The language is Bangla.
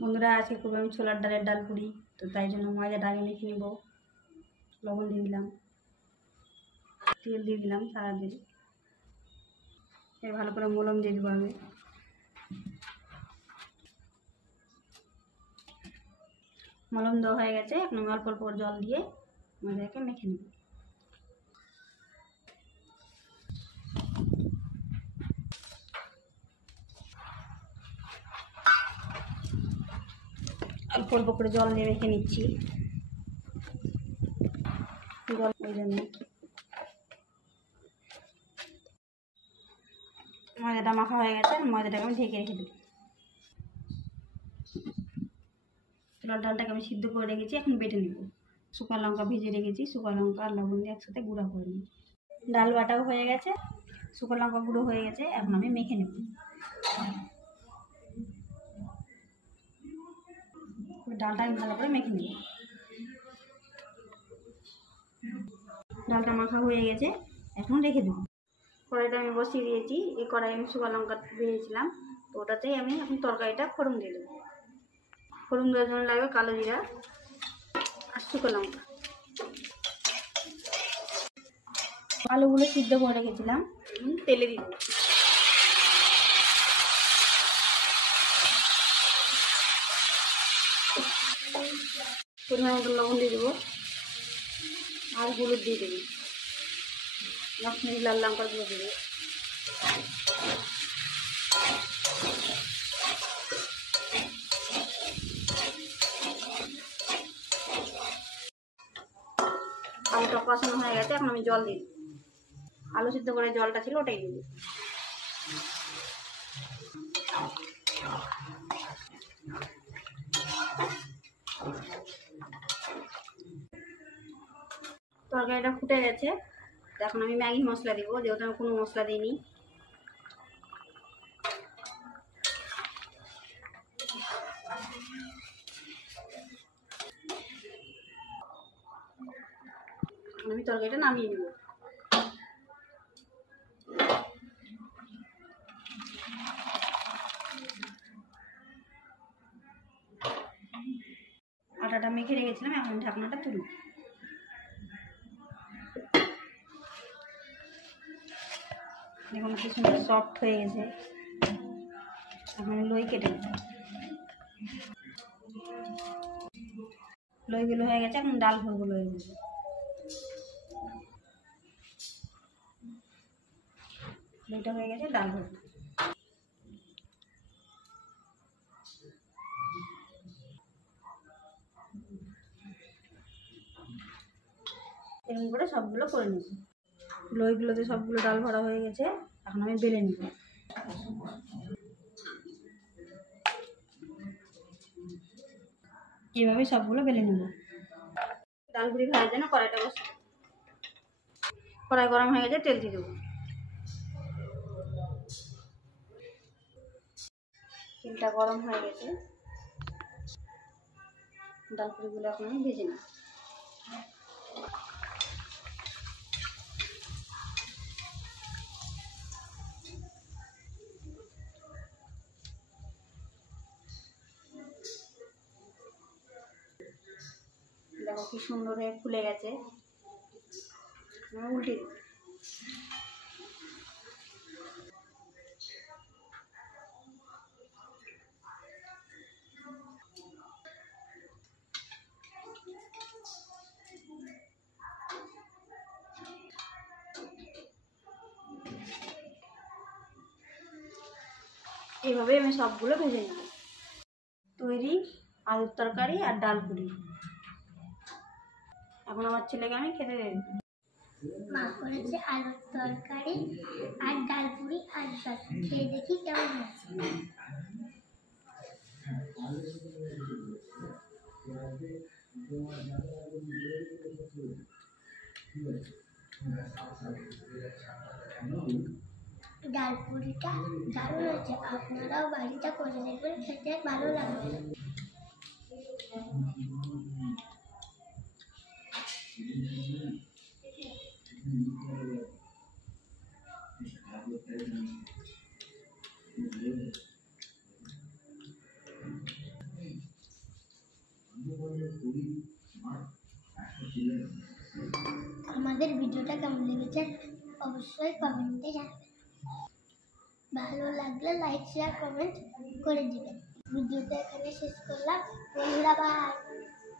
বন্ধুরা, আজকে করবো আমি ছোলার ডালের ডাল পুরি। তো তাই জন্য ময়দাটা আগে মেখে নেব। লবণ দিয়ে দিলাম, তেল দিয়ে দিলাম সারা দিন। ভালো করে মলম দিয়ে দেবো আমি। মলম দেওয়া হয়ে গেছে, এখন আমি অল্প অল্প জল দিয়ে ময়দাকে মেখে নেব। অল্প অল্প করে জল দিয়ে মেখে নিচ্ছি। জল প্রয়োজন নেই। ময়দাটা মাখা হয়ে গেছে, ময়দাটাকে আমি ঢেকে রেখে দেবো। ছোলার ডালটাকে আমি সিদ্ধ করে রেখেছি, এখন বেটে নেব। শুকনো লঙ্কা ভেজে রেখেছি, শুকনো লঙ্কা আর লবণ দিয়ে একসাথে গুঁড়া করে নিই। ডাল বাটাও হয়ে গেছে, শুকনো লঙ্কা গুঁড়ো হয়ে গেছে, এখন আমি মেখে নেব। ডালটা আমি ভালো করে মেখে নেব। ডালটা মাখা হয়ে গেছে, এখন রেখে দেবো। কড়াইটা আমি বসিয়ে দিয়েছি। এই কড়াই আমি শুকনো লঙ্কা ভেজেছিলাম, তো ওটাতেই আমি এখন তরকারিটা ফোড়ন দিয়ে দেবো। ফোড়ন দেওয়ার জন্য লাগবে কালো জিরা আর শুকনো লঙ্কা। আলুগুলো সিদ্ধ করে রেখেছিলাম, তেলে দিয়ে দেবো। পরিমাণ মতো লবণ দিয়ে দেবো আর হলুদ দিয়ে দেবো। কাশ্মীরি লাল লঙ্কার গুঁড়ো দেবো। আলুটা কষানো হয়ে গেছে, এখন আমি জল দিই। আলু সিদ্ধ করে জলটা ছিল ওটাই দিই। তরকারিটা ফুটে গেছে, এখন আমি ম্যাগি মশলা দিব, যেহেতু আমি কোনো মশলা দিইনি। আমি তরকারিটা নামিয়ে নেব। আটাটা মেখে রেখেছিলাম, এখন ঢাকনাটা তুলি। দেখুন কি সুন্দর সফট হয়ে গেছে। এখন আমি লই কেটে নেব। লইগুলো হয়ে গেছে, এখন ডাল ভরবো লইগুলো। লইটা হয়ে গেছে, ডাল ভরবো। এরকম করে সবগুলো করে নেব। লইগুলোতে সবগুলো ডাল ভরা হয়ে গেছে, এখন আমি বেলে নেব। এভাবে সবগুলো বেলে নেব। ডাল পুরি ভাজার জন্য কড়াইটা বসে। কড়াই গরম হয়ে গেছে, তেল দিয়ে দেবো। তেলটা গরম হয়ে গেছে, ডাল পুরিগুলো এখন আমি ভেজে নেব। দেখো কি সুন্দর হয়ে ফুলে গেছে, উল্টে দেব। এইভাবে আমি সবগুলো ভেজে নেব। তৈরি আলুর তরকারি আর ডাল পুরি। এখন আমার ছেলেকে আমি খেতে দেব। মা করেছে আলুর তরকারি আর ডাল পুরি আর ডাল, খেয়ে দেখি কেমন হয়েছে। ডাল পুরিটা দারুণ হয়েছে, আপনারাও বাড়িতে করে দেখবেন, খেতে ভালো লাগবে। আমাদের ভিডিওটা কেমন লেগেছে অবশ্যই কমেন্টে জানাবেন। ভালো লাগলে লাইক শেয়ার কমেন্ট করে দিবেন। ভিডিওটা এখানে শেষ করলাম। বন্ধুরা বাই।